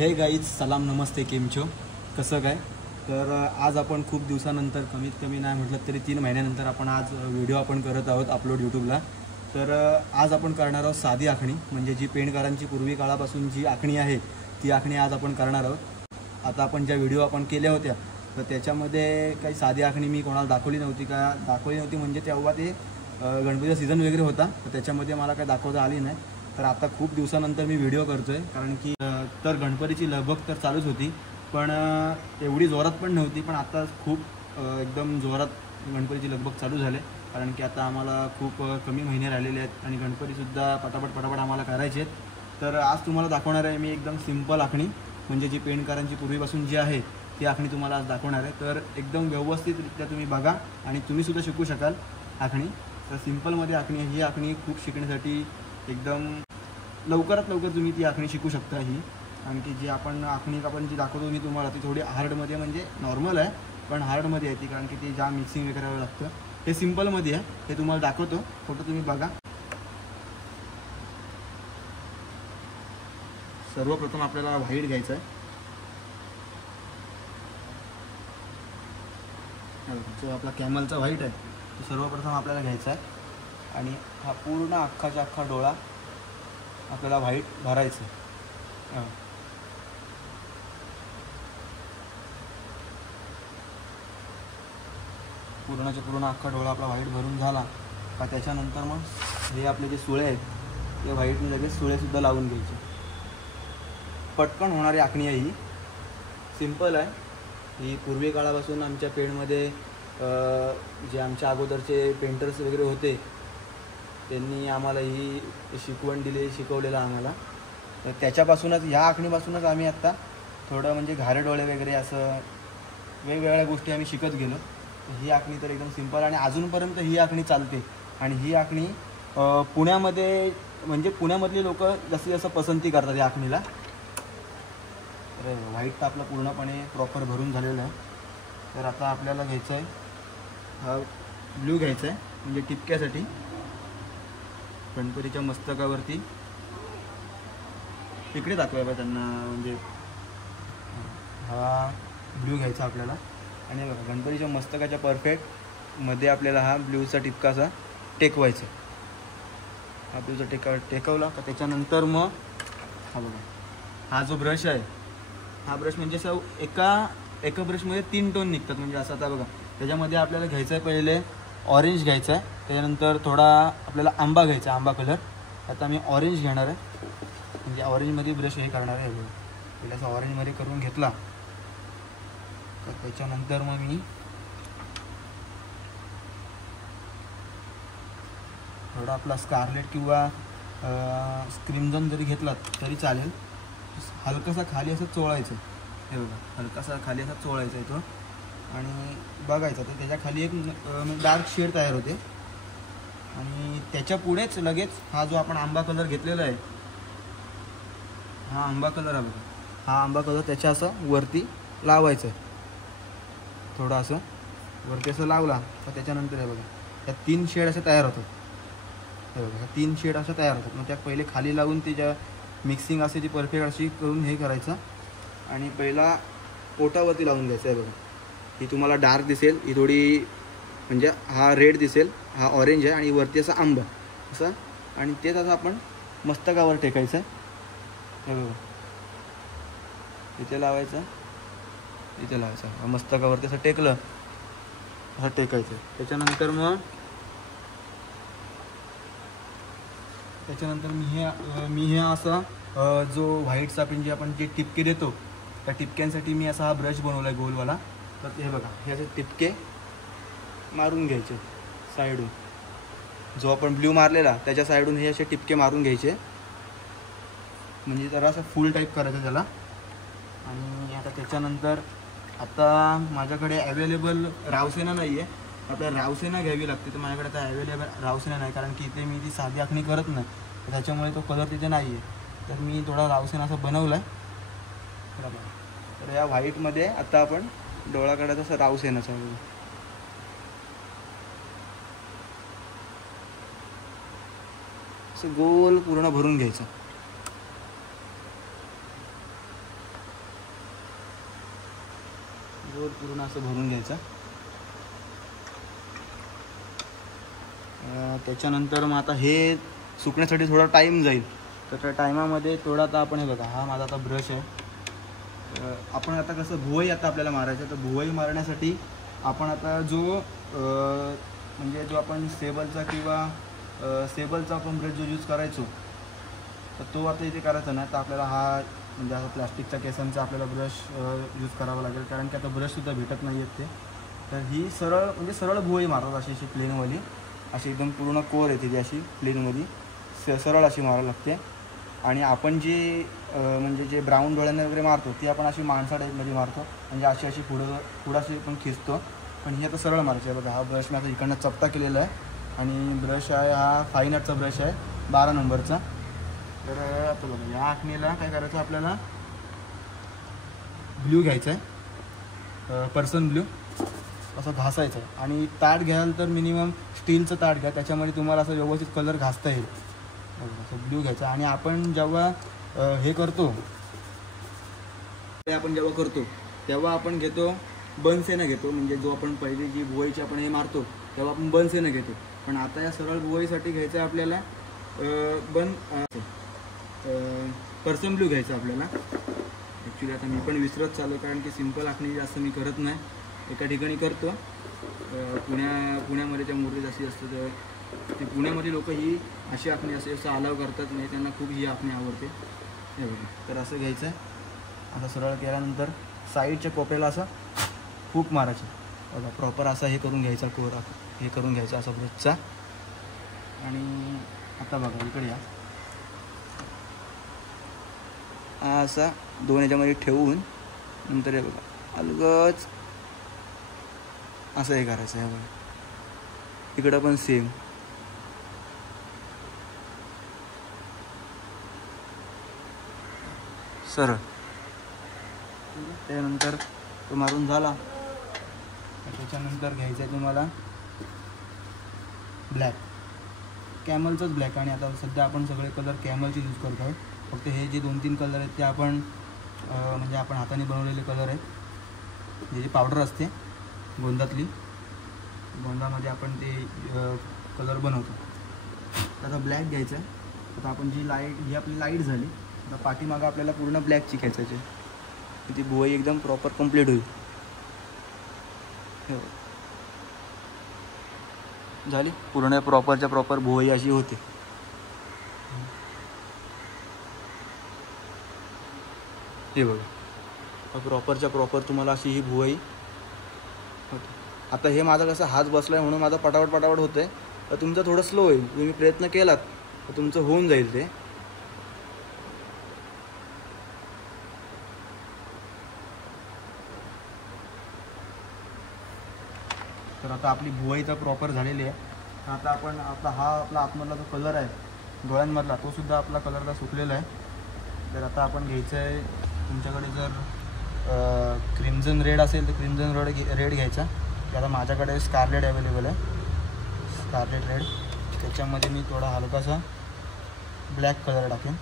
हे गाईज सलाम नमस्ते केमचो कसं काय। तर आज आपण खूप दिवसानंतर कमीत कमी नाही म्हटलं तरी 3 महिन्यानंतर आपण आज व्हिडिओ आपण करत आहोत अपलोड यूट्यूबला। तर आज आपण करणार आहोत साधी आखणी, म्हणजे जी पेंडकरांची पूर्वी काळापासून जी आखणी आहे ती आखणी आज आपण करणार आहोत। आता आपण ज्या व्हिडिओ आपण केल्या होत्या तर त्याच्यामध्ये काही साधी आखणी मी कोणाला दाखवली नव्हती म्हणजे तेव्हा ते गणपतीचा सीझन वगैरे होता, तर त्याच्यामध्ये मला काही दाखवता आली नाही। तर आता खूप दिवसानंतर मी व्हिडिओ करतोय, कारण की तर गणपतीची लगबग तर चालूच होती, पण एवढी जोरात पण नव्हती। पण आता खूप एकदम जोरात गणपतीची लगबग चालू झाली, कारण की आता आम्हाला खूप कमी महिने राहिलेले आहेत आणि गणपतीसुद्धा पटापट आम्हाला करायचे आहेत। तर आज तुम्हाला दाखवणार आहे मी एकदम सिंपल आखणी, म्हणजे जी पेंडकरांची पूर्वीपासून जी आहे ती आखणी तुम्हाला आज दाखवणार आहे। तर एकदम व्यवस्थितरित्या तुम्ही बघा आणि तुम्हीसुद्धा शिकू शकाल आखणी। तर सिंपलमध्ये आखणी ही आखणी खूप शिकण्यासाठी एकदम लवकरात लवकर तुम्ही ती आखणी शिकू शकता ही। कारण की जी आपण जी दाखवतो मी तुम्हाला ती थोडी हार्डमध्ये, म्हणजे नॉर्मल आहे पण हार्डमध्ये आहे ती, कारण की ती जाम मिक्सिंग वगैरे करावं लागतं। हे सिंपलमध्ये आहे, हे तुम्हाला दाखवतो, फोटो तुम्ही बघा। सर्वप्रथम आपल्याला व्हाईट घ्यायचं आहे, जो आपला कॅमलचा व्हाईट आहे तो सर्वप्रथम आपल्याला घ्यायचा आहे आणि हा पूर्ण अख्खाचा अख्खा डोळा आपल्याला व्हाईट भरायचं आहे। पूर्णच्या पूर्ण अख्खा डोळा आपला व्हाईट भरून झाला का त्याच्यानंतर मग हे आपले जे सुळे आहेत ते व्हाईटने लगेच सुळेसुद्धा लावून घ्यायचे। पटकन होणारी आखणी आहे ही, सिंपल आहे ही। पूर्वी काळापासून आमच्या पेंडमध्ये जे आमच्या अगोदरचे पेंटर्स वगैरे होते त्यांनी आम्हाला ही शिकवलेलं आम्हाला। तर त्याच्यापासूनच, ह्या आखणीपासूनच आम्ही आत्ता थोडं म्हणजे घारे डोळे वगैरे असं वेगवेगळ्या गोष्टी आम्ही शिकत गेलो। ही आखणी तर एकदम सिंपल आणि अजूनपर्यंत ही आखणी चालते। आणि ही आखणी पुण्यामध्ये, म्हणजे पुण्यामधली लोक जास्तीत जास्त पसंती करतात या आखणीला। तर व्हाईट तर आपलं पूर्णपणे प्रॉपर भरून झालेलं आहे। तर आता आपल्याला घ्यायचं आहे हा ब्ल्यू घ्यायचा आहे, म्हणजे टिपक्यासाठी गणपतीच्या मस्तकावरती इकडे दाखवायला त्यांना, म्हणजे हा ब्ल्यू घ्यायचा आपल्याला। आणि बघा गणपतीच्या मस्तकाच्या परफेक्ट मध्ये आपल्याला हा ब्ल्यूचा टिपका असा टेकवायचा। हा ब्ल्यूचा टेकवला का त्याच्यानंतर मग हा बघा हा जो ब्रश आहे, हा ब्रश म्हणजे असं एका ब्रशमध्ये 3 टोन निघतात, म्हणजे असं। आता बघा त्याच्यामध्ये आपल्याला घ्यायचं आहे पहिले ऑरेंज घ्यायचा आहे, त्याच्यानंतर थोडा आपल्याला आंबा घ्यायचा, आंबा कलर। आता मी ऑरेंज घेणार आहे, म्हणजे ऑरेंजमध्ये ब्रश हे करणार आहे। पहिला असं ऑरेंजमध्ये करून घेतला तर त्याच्यानंतर मग मी थोडा आपला स्कारलेट किंवा क्रिम्झन जरी घेतला तरी चालेल। हलकासा खाली असं चोळायचं, हे बघा हलकासा खाली असा चोळायचा आहे तो आणि बघायचा, तर त्याच्या खाली एक डार्क शेड तयार होते। आणि त्याच्या पुढेच लगेच हा जो आपण आंबा कलर घेतलेला आहे, हा आंबा कलर आहे बघा, हा आंबा कलर त्याच्या असं वरती लावायचं आहे, थोडं असं वरती असं लावला तर त्याच्यानंतर हे बघा त्या 3 शेड असे तयार होतात। हे बघा ह्या 3 शेड असं तयार होतात। मग त्या पहिले खाली लावून त्याच्या मिक्सिंग असे ती परफेक्ट अशी करून हे करायचं आणि पहिला पोटावरती लावून घ्यायचं आहे। बघा ही तुम्हाला डार्क दिसेल, ही थोडी म्हणजे हा रेड दिसेल, हा ऑरेंज आहे आणि वरती असा आंबा असं, आणि तेच असं आपण मस्तकावर टेकायचं आहे। हे बघा इथे लावायचं, इथे लावायचं, मस्तकावरती असं टेकलं, असं टेकायचं। त्याच्यानंतर मी हे असा जो व्हाईटचा आपण जे टिपके देतो त्या टिपक्यांसाठी मी असा हा ब्रश बनवला आहे गोलवाला। तर हे बघा हे असे टिपके मारून घ्यायचे साईडून, जो आपण ब्ल्यू मारलेला त्याच्या साईडून हे असे टिपके मारून घ्यायचे, म्हणजे जरा असं फुल टाईप करायचं त्याला। आणि आता त्याच्यानंतर आता माझ्याकडे अवेलेबल रावसेना नाही आहे, आपल्याला रावसेना घ्यावी लागते। तर माझ्याकडे आता अवेलेबल रावसेना नाही, कारण की इथे मी ती साधी आखणी करत नाही, तर त्याच्यामुळे तो कलर तिथे नाही आहे। तर मी थोडा रावसेना असं बनवला आहे। तर या व्हाईटमध्ये आता आपण डोळा काढायचा असं रावसेनाचा, असं गोल पूर्ण भरून घ्यायचं। गोल पूर्ण असं भरून घ्यायचं. त्याच्यानंतर मग आता हे सुकण्यासाठी थोडा टाईम जाईल. तर त्या टायमामध्ये थोडा आता आपण हे बघा, हा माझा आता ब्रश आहे. आपण आता कसं भुवई आता आपल्याला मारायचं, तर भुवई मारण्यासाठी आपण आता जो म्हणजे जो आपण सेबलचा किंवा सेबलचा आपण ब्रश जो यूज करायचो, तर तो आता इथे करायचा नाही. तर आपल्याला हा म्हणजे आता प्लास्टिकच्या केसांचा आपल्याला ब्रश यूज करावा लागेल, कारण की आता ब्रशसुद्धा भेटत नाही आहेत ते. तर ही सरळ म्हणजे सरळ भुवई मारतात, अशी प्लेनवाली, अशी एकदम पूर्ण कोर येते ती अशी प्लेनमध्ये सरळ अशी मारावी लागते. आणि आपण जे म्हणजे जे ब्राऊन डोळ्यांना वगैरे मारतो ती आपण अशी माणसा टाईपमध्ये मारतो, म्हणजे अशी पुढं अशी पण खिचतो. पण ही आता सरळ मारायची आहे. बघा, हा ब्रश मी आता इकडनं चपटा केलेला आहे आणि ब्रश आहे हा फाईन आर्टचा ब्रश आहे 12 नंबरचा. तर आता बघा, या आखणीला काय करायचं, आपल्याला ब्ल्यू घ्यायचं आहे, पर्सन ब्ल्यू, असं घासायचं आहे. आणि ताट घ्याल तर मिनिमम स्टीलचं ताट घ्या, त्याच्यामध्ये तुम्हाला असं व्यवस्थित कलर घासता येईल. असं ब्ल्यू घ्यायचं. आणि आपण जेव्हा हे करतो, तेव्हा आपण घेतो बनसेनं घेतो, म्हणजे जो आपण पहिली जी भुवईची आपण हे मारतो तेव्हा आपण बनसेनं घेतो. पण आता या सरळ भुवईसाठी घ्यायचं आहे आपल्याला पर्सन ब्ल्यू घ्यायचं आपल्याला. ॲक्च्युली आता मी पण विसरत चालू, कारण की सिंपल आखणी जास्त मी करत नाही, एका ठिकाणी करतो. पुण्यामध्ये त्या मूर्ती जास्तीत जास्त, तर ते पुण्यामध्ये लोक ही अशी आखणी असं अलाव करतात नाही, त्यांना खूप ही आखणी आवडते. हे बघा, तर असं घ्यायचं आहे. आता सरळ केल्यानंतर साईडच्या कोपऱ्याला असं हुक मारायचं. बघा, प्रॉपर असा हे करून घ्यायचा, कोर हे करून घ्यायचा असा ब्रशचा. आणि आता बघा इकडे या, हा असा दोन ह्याच्यामध्ये ठेवून नंतर हे बघा अलगच असं हे करायचं आहे. बघा इकडं पण सेम. सरळ. त्यानंतर तो मारून झाला, त्याच्यानंतर घ्यायचं आहे तुम्हाला ब्लॅक, कॅमलचंच ब्लॅक. आणि आता सध्या आपण सगळे कलर कॅमलचे यूज करतो आहे. फक्त हे जे 2-3 कलर आहेत ते आपण म्हणजे आपण हाताने बनवलेले कलर आहेत, जी पावडर असते गोंदातली, गोंदामध्ये आपण ते कलर बनवतो. त्याचा ब्लॅक घ्यायचा आहे. आता आपण जी ही आपली लाईट झाली, आता पाठीमागं आपल्याला पूर्ण ब्लॅकची खेचायची, ती भुवई एकदम प्रॉपर कंप्लीट होईल. झाली पूर्ण प्रॉपरच्या प्रॉपर भुवई अशी होते. हे बघा, प्रॉपरच्या प्रॉपर तुम्हाला अशी ही भुवई होते. आता हे माझा कसं हात बसला आहे म्हणून माझा पटापट होतं आहे, तर तुमचं थोडं स्लो होईल. तुम्ही प्रयत्न केलात तर तुमचं होऊन जाईल ते. तर आता आपली भुवई तर प्रॉपर झालेली आहे. आता आपण हा आपला आतमधला जो कलर आहे डोळ्यांमधला, तो सुद्धा आपला कलरला सुकलेला आहे. तर आता आपण घ्यायचं आहे, तुमच्याकडे जर क्रिम्झन रेड असेल तर क्रिम्झन रेड घ्यायचा. आता माझ्याकडे स्कारलेट अवेलेबल आहे, स्कारलेट रेड. त्याच्यामध्ये मी थोडा हलकासा ब्लॅक कलर टाकेन.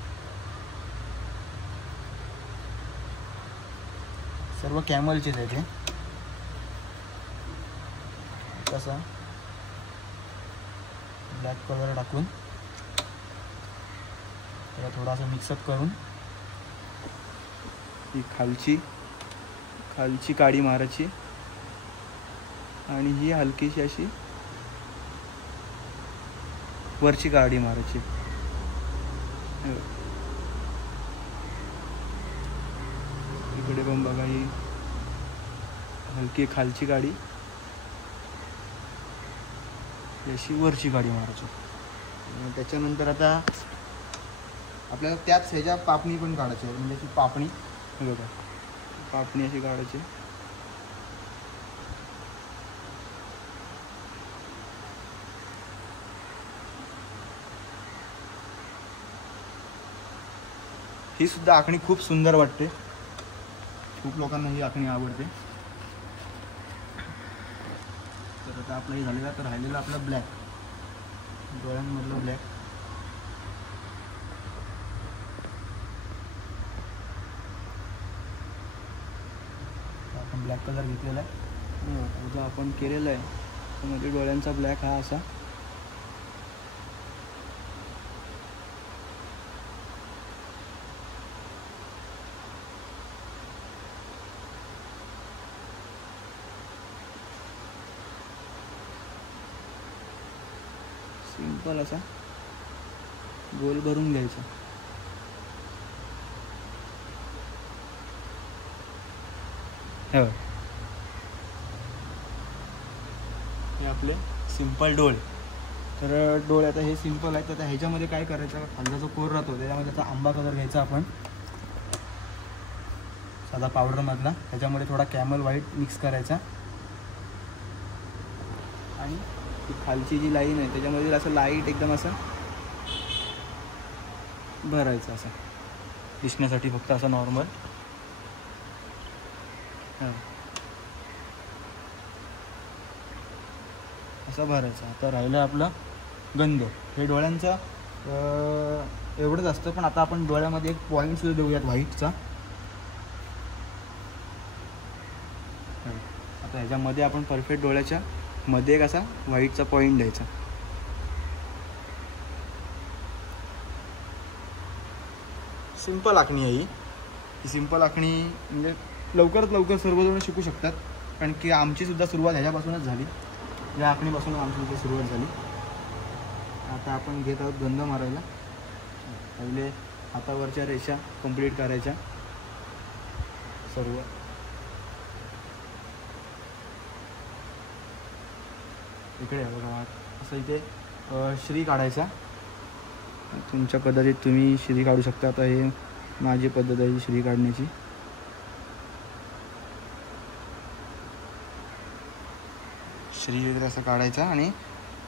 सर्व कॅमलचेच आहे ते. कसा ब्लॅक कलर टाकून त्याला थोडासा मिक्सअप करून ही खालची काडी मारायची आणि ही हलकीशी अशी वरची काडी मारायची. इकडे पण बघा, ही हलकी खालची काडी अशी वरची काडी मारायची. त्याच्यानंतर आता आपल्याला त्याच ह्याच्या पापणी पण काढायची आहे, म्हणजे अशी पापणी, बघा पापणी अशी काढायची. ही सुद्धा आखणी खूप सुंदर वाटते, खूप लोकांना ही आखणी आवडते. तर आता आपलं हे झालेलं, तर राहिलेलं आपलं ब्लॅक, डोळ्यांमधलं ब्लॅक. आपण ब्लॅक कलर घेतलेला आहे जो आपण केलेला आहे मध्ये डोळ्यांचा ब्लॅक हा असा सिंपल असा गोल भरून घ्यायचा. हे आपले सिंपल डोळे. तर डोळे आता हे सिंपल आहेत. तर ह्याच्यामध्ये काय करायचं, खालचा जो कोर राहतो त्याच्यामध्ये त्याचा आंबा कलर घ्यायचा आपण साधा पावडरमधला. त्याच्यामध्ये थोडा कॅमल व्हाईट मिक्स करायचा आणि खालची जी लाईन आहे त्याच्यामध्ये असं लाईट एकदम असं भरायचं असं दिसण्यासाठी फक्त असं नॉर्मल. असं भरायचं. आता राहिलं आपलं गंध. हे डोळ्यांचा एवढंच असतं, पण आता आपण डोळ्यामध्ये एक पॉईंट सुद्धा देऊयात व्हाईटचा. आता ह्याच्यामध्ये आपण परफेक्ट डोळ्याच्या मध्ये एक असा व्हाईटचा पॉईंट द्यायचा. सिंपल आखणी आहे ही सिंपल आखणी म्हणजे लवकरात लवकर सर्वजण शिकू शकतात, कारण की आमची सुद्धा सुरुवात ह्याच्यापासूनच झाली. या आखणीपासूनच आमची सुद्धा सुरुवात झाली. आता आपण घेत आहोत गंध मारायला. पहिले हातावरच्या रेषा कंप्लीट करायच्या सर्व. इकडे बघा असं इथे श्री काढायचा. तुमच्या पद्धतीत तुम्ही श्री काढू शकता. आता हे माझी पद्धत आहे श्री काढण्याची. श्री वगैरे असं काढायचा आणि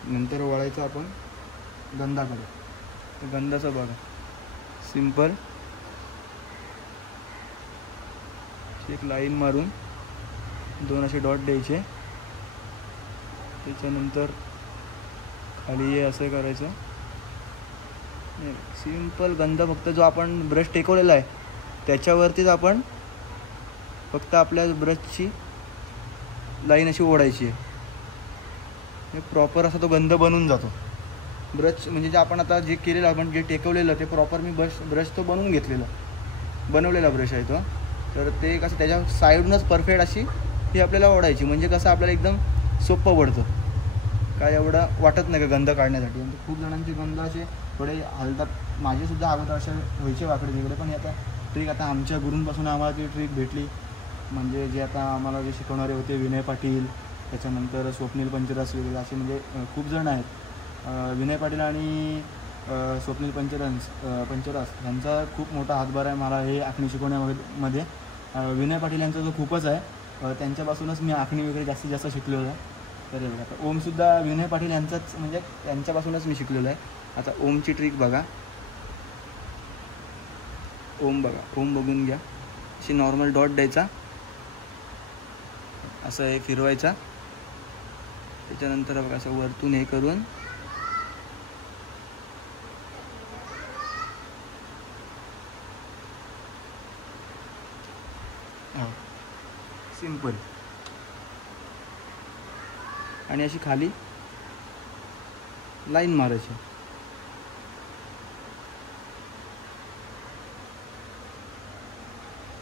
नंतर वळायचं आपण गंधाकडे. तर गंधाचं बघा सिंपल एक लाईन मारून 2 असे डॉट द्यायचे. त्याच्यानंतर खाली हे असं करायचं. सिंपल गंध फक्त जो आपण ब्रश टेकवलेला आहे त्याच्यावरतीच आपण फक्त आपल्या ब्रशची लाईन अशी ओढायची आहे. प्रॉपर असा तो गंध बनून जातो. ब्रश म्हणजे जे आपण आता जे केलेलं आपण जे टेकवलेलं ते प्रॉपर मी ब्रश तो बनवलेला ब्रश आहे तो. तर ते कसं त्याच्या साईडूनच परफेक्ट अशी ही आपल्याला ओढायची. म्हणजे कसं आपल्याला एकदम सोपं पडतं. काय एवढं वाटत नाही का गंध काढण्यासाठी. म्हणजे खूप जणांचे गंध असे थोडे हलतात. माझेसुद्धा अगोदर असे व्हायचे वाकडे तिकडे. पण आता ट्रिक आता आमच्या गुरूंपासून आम्हाला ती ट्रिक भेटली. म्हणजे जे आता आम्हाला जे शिकवणारे होते विनय पाटील, त्याच्यानंतर स्वप्नील पंचरस वगैरे असे म्हणजे खूप जण आहेत. विनय पाटील आणि स्वप्नील पंचरस यांचा खूप मोठा हातभार आहे मला हे आखणी शिकवण्यामध्ये. विनय पाटील यांचा जो खूपच आहे. त्यांच्यापासूनच मी आखणी वगैरे जास्तीत जास्त शिकलेलो आहे. तर आता ओमसुद्धा विनय पाटील यांचाच म्हणजे यांच्यापासूनच मी शिकलेलो आहे. आता ओमची ट्रिक बघा. ओम बघा, ओम बघून घ्या. अशी नॉर्मल डॉट द्यायचा, असं हे फिरवायचा. त्याच्यानंतर बघा असं वरतून हे करून सिंपल आणि अशी खाली लाईन मारायची.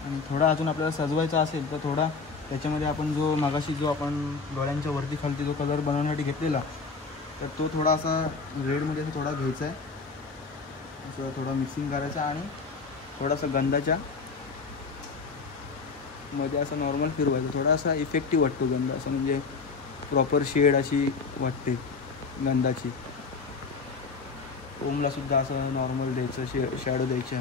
आणि थोडा अजून आपल्याला सजवायचा असेल तर थोडा त्याच्यामध्ये आपण जो मगाशी जो आपण डोळ्यांच्या वरती खालती जो कलर बनवण्यासाठी घेतलेला तर तो थोडा असा रेडमध्ये असं थोडा घ्यायचा आहे. असं थोडा मिक्सिंग करायचा आणि थोडासा गंधाच्या मध्ये असं नॉर्मल फिरवायचं. थोडा असा इफेक्टिव्ह वाटतो गंध. असं म्हणजे प्रॉपर शेड अशी वाटते गंधाची. ओमला सुद्धा असं नॉर्मल द्यायचं, शॅडो द्यायच्या.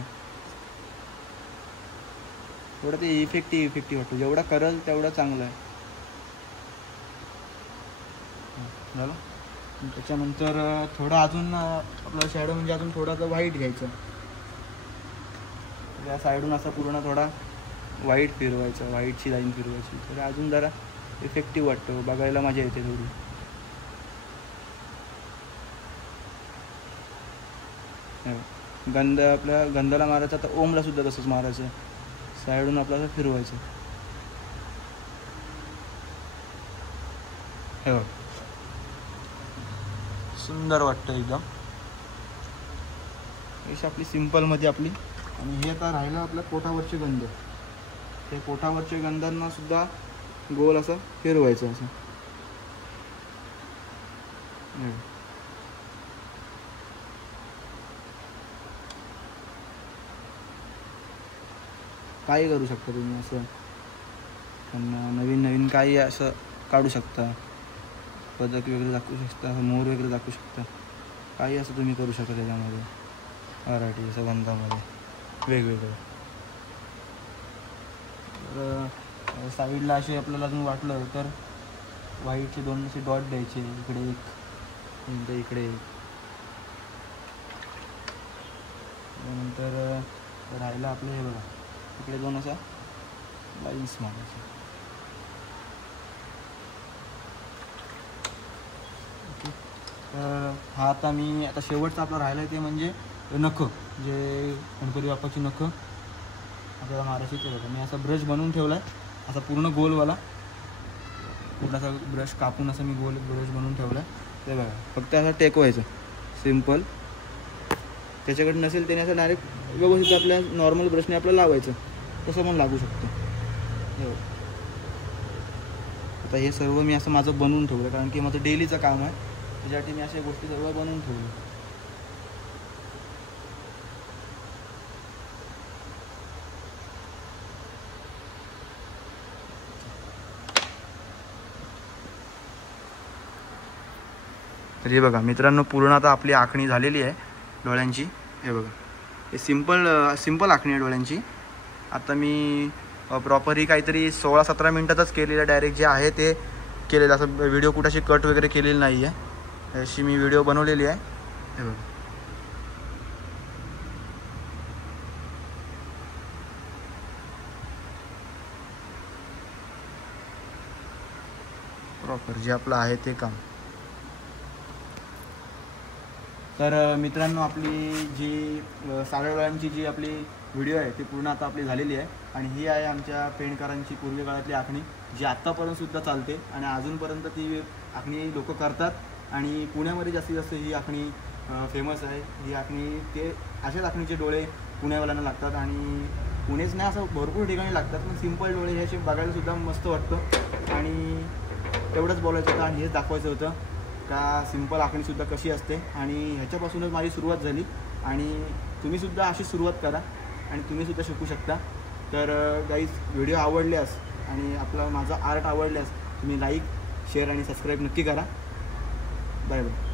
थोडं ते इफेक्टिव्ह वाटतो. जेवढा करल तेवढं चांगलं आहे. झालं. त्याच्यानंतर थोडं अजून आपला शॅडो म्हणजे अजून थोडासा व्हाईट घ्यायचं. या साईडून असा पूर्ण थोडा व्हाईट फिरवायचा, व्हाईटची लाईन फिरवायची. तर अजून जरा इफेक्टिव्ह वाटतं, बघायला मजा येते थोडी. गंध आपल्या गंधाला मारायचा तर ओमला सुद्धा तसंच मारायचं. साईडून आपल्याला फिरवायचं. हे बघ, सुंदर वाटतं एकदम. अशी आपली सिंपलमध्ये आपली. आणि हे आता राहिलं आपल्या पोटावरचे गंध. ते पोटावरचे गंधांना सुद्धा गोल असं फिरवायचं असं. काही करू शकता तुम्ही असं, पण नवीन नवीन काही असं काढू शकता. पदक वगैरे दाखवू शकता, मोर वगैरे दाखवू शकता, काही असं तुम्ही करू शकता त्याच्यामध्ये. मराठी असं गंधामध्ये वेगवेगळं. तर साईडला असे आपल्याला अजून वाटलं तर व्हाईटचे 2 असे डॉट द्यायचे, इकडे एक नंतर इकडे एक. नंतर राहिलं आपलं हे बघा, इकडे 2 असा लाईन्स मारायचा. ओके. तर हा आता मी आता शेवटचा आपला राहिला आहे ते म्हणजे नखं, जे गणपती बाप्पाची नखं आपल्याला मारायची. ते बघा मी असा ब्रश बनवून ठेवला आहे, असा पूर्ण गोलवाला. पूर्ण असा ब्रश कापून असं मी गोल ब्रश बनवून ठेवला आहे. ते बघा फक्त असं टेकवायचं सिम्पल. त्याच्याकडे नसेल त्याने असं डायरेक्ट व्यवस्थित आपल्या नॉर्मल ब्रशने आपल्याला लावायचं, तसं पण लागू शकतं. आता हे सर्व मी असं माझं बनवून ठेवलं, कारण की माझं डेलीचं काम आहे, त्याच्यासाठी मी अशा गोष्टी सर्व बनवून ठेवल्या. तर हे बघा मित्रांनो, पूर्ण आता आपली आखणी झालेली आहे डोळ्यांची. हे बघा, हे सिंपल आखणी आहे डोळ्यांची. आता मी प्रॉपर ही काहीतरी 16-17 मिनटातच केलेलं, डायरेक्ट जे आहे ते केलेलं. असं व्हिडिओ कुठाशी कट वगैरे केलेली नाही आहे, अशी मी व्हिडिओ बनवलेली आहे. हे बघा, प्रॉपर जे आपलं आहे ते काम. तर मित्रांनो, आपली जी साड्या डोळ्यांची जी आपली व्हिडिओ आहे ती पूर्ण आता आपली झालेली आहे. आणि ही आहे आमच्या पेंडकरांची पूर्वी काळातली आखणी, जी आत्तापर्यंतसुद्धा चालते आणि अजूनपर्यंत ती आखणी लोक करतात. आणि पुण्यामध्ये जास्तीत जास्त ही आखणी फेमस आहे. ही आखणी ते अशाच आखणीचे डोळे पुण्यावाल्यांना लागतात, आणि पुणेच नाही असं भरपूर ठिकाणी लागतात. पण सिंपल डोळे हे असे बघायलासुद्धा मस्त वाटतं. आणि तेवढंच बोलायचं होतं आणि हेच दाखवायचं होतं का सिंपल आखणीसुद्धा कशी असते. आणि ह्याच्यापासूनच माझी सुरुवात झाली, आणि तुम्हीसुद्धा अशी सुरुवात करा आणि तुम्हीसुद्धा शिकू शकता. तर गाईज, व्हिडिओ आवडल्यास आणि माझा आर्ट आवडल्यास तुम्ही लाईक, शेअर आणि सबस्क्राईब नक्की करा. Bye bye.